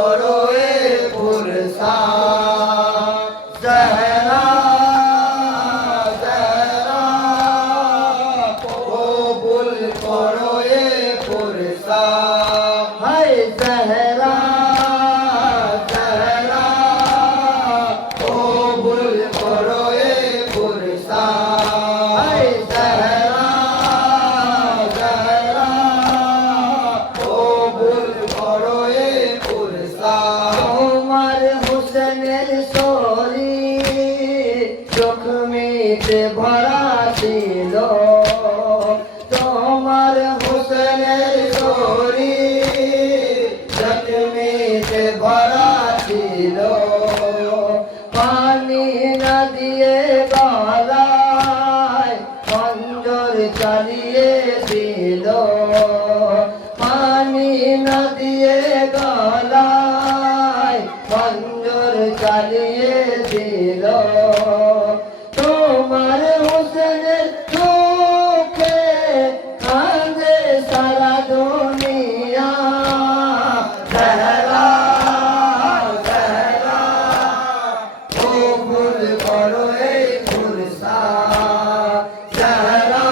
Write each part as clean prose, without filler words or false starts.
করো এ পুরসা জহরা জহরা কবুল করো এ পুরসা হায় জহরা জহরা কবুল করো এ পুরসা হায় জহরা জহরা কবুল করো এ পুরসা তোমার হুসনের শরীর চোখ মেতে ভরা ছিল তোমার হুসনের শরীর চোখ মেতে ভরা ছিল পানি না দিয়ে গলায় খঞ্জর চালিয়ে দিল পানি না দিয়ে গলায় খঞ্জর চালিয়ে দিল তোমার হোসেনের চোখে কাঁদে সারা দুনিয়া জহরা জহরা কবুল করো এই পুরসা জহরা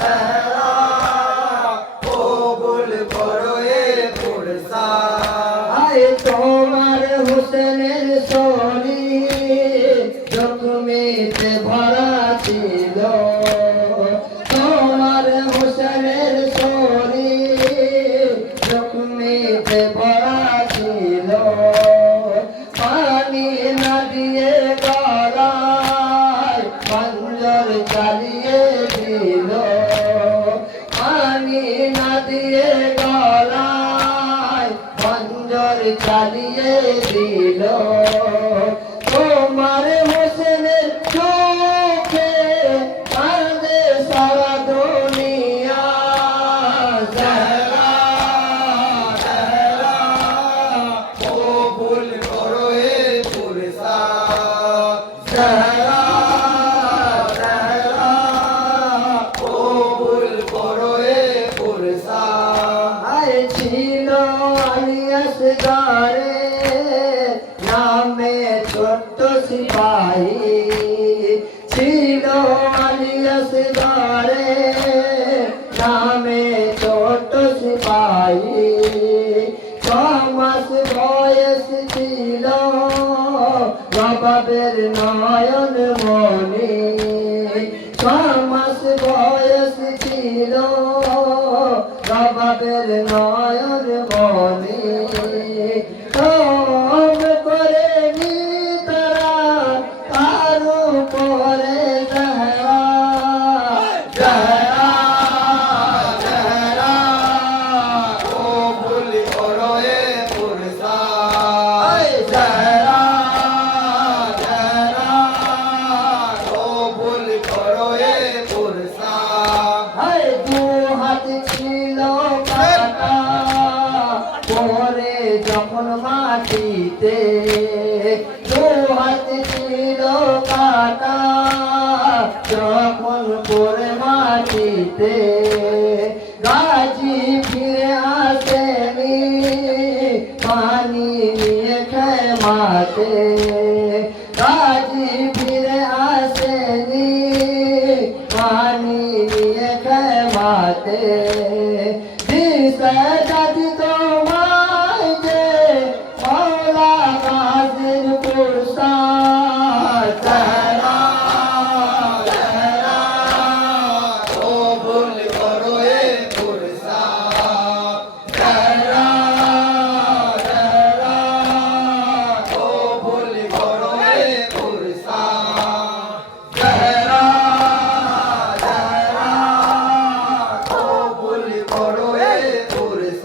জহরা কবুল করো এই পুরসা আয় তোমার হোসেনের শরীর জখমেতে ভরা ছিল তোমার হোসেনের শরীর জখমেতে ভরা ছিল পানি না দিয়ে গলায় খঞ্জর চালিয়ে দিল পানি না দিয়ে গলায় খঞ্জর চালিয়ে দিল তোমার হোসেনের চোখে কাঁদে সারা দুনিয়া জহরা জহরা কবুল করো এ পুরসা জহরা জহরা কবুল করো এ পুরসা আয় ছিল আলিয়াস গারে নামে ছোট্ট সিপাহী ছিল আলিয়াস গারে নামে ছোট্ট সিপাহী 6 মাস বয়স ছিল নবাবের নয়ন মনি 6 মাস বয়স ছিল নবাবের নয়ন মনি কম করে নি তারা তার উপরে জহরা জহরা জহরা কবুল করো এ পুরসা জহরা জহরা কবুল করো এ পুরসা হায় দু হাত ছিল কাটা পরে যখন মাটিতে দু হাত ছিল কাটা যখন পরে মাটিতে গাজী ফিরে আসেনি পানি নিয়ে খেমাতে গাজী ফিরে আসেনি পানি নিয়ে খেমাতে দাদি তোমায় যে মৌলা গাজীর পুরসা জহরা জহরা কবুল করো এ পুরসা জহরা জহরা কবুল করো এ পুরসা জহরা জহরা কবুল করো এ পুরসা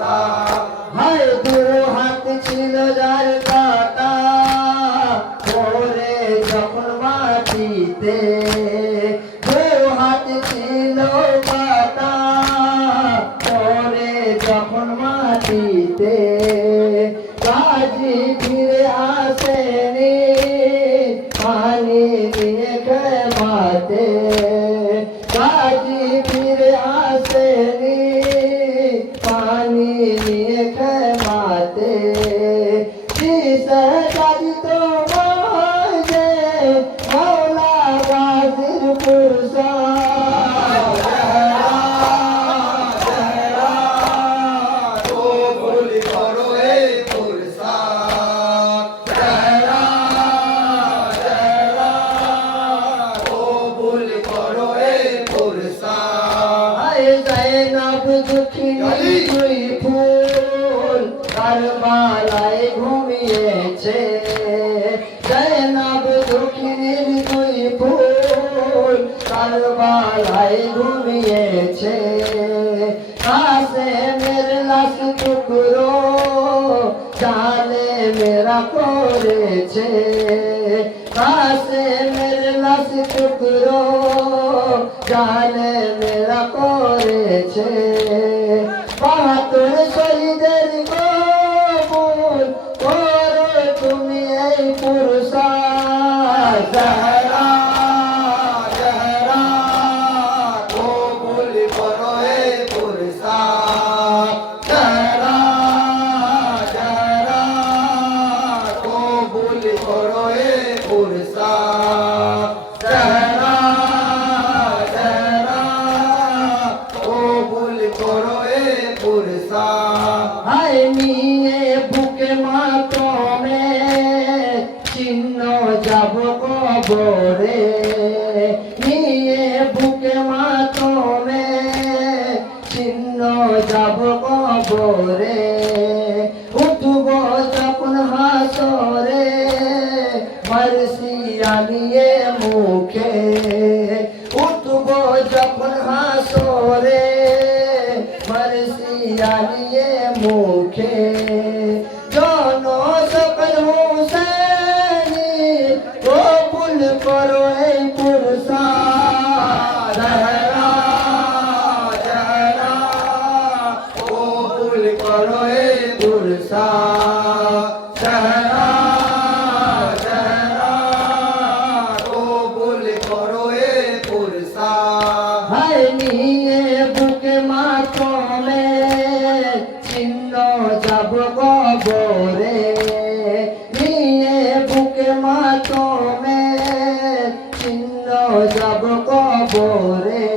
হাতে কিসে কাজি তোমার যে মাওলা গাজীর পুরসা দুঃখিনী তুই ফুল কারবালায় ঘুমিয়েছে জয়নাব দুঃখিনীর তুই ফুল কারবালায় ঘুমিয়েছে কাছে মেরে লাশ টুকরো জালে মেরা করেছে কাছে মেরে লাশ টুকরো জালে মেরা করেছে বাহাত্তর শহীদের কবুল করো তুমি এই পুরুষা জাহরা জাহরা কবুল করো এই পুরুষা জাহরা জাহরা কবুল করো এই পুরুষা জাহরা জাহরা কবুল করো এই পুরুষা হায় নিয়ে বুকে মাতমে চিহ্ন যাব কবরে নিয়ে বুকে মাতমে চিহ্ন যাব কবরে উঠব যখন হাসরে মারসিয়া নিয়ে মুখে উঠব যখন হাসরে মারসিয়া নিয়ে মুখে জন সকল হুসেনি কবুল করো এই পুরুষা জাহরা জাহরা কবুল করো এই পুরুষা জাহরা জাহরা কবুল করো এই পুরুষা হায় নিয়ে বুকে মাতমে চিহ্ন যাব কবরে নিয়ে বুকে মাতমে চিহ্ন যাব কবরে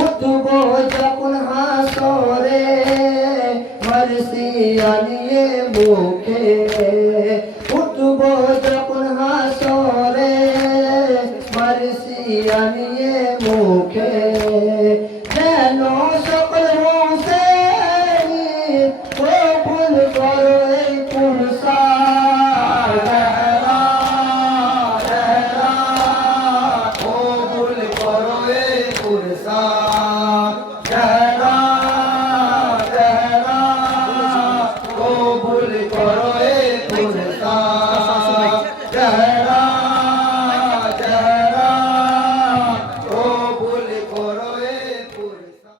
উঠব যখন হাসরে মারসিয়া নিয়ে মুখে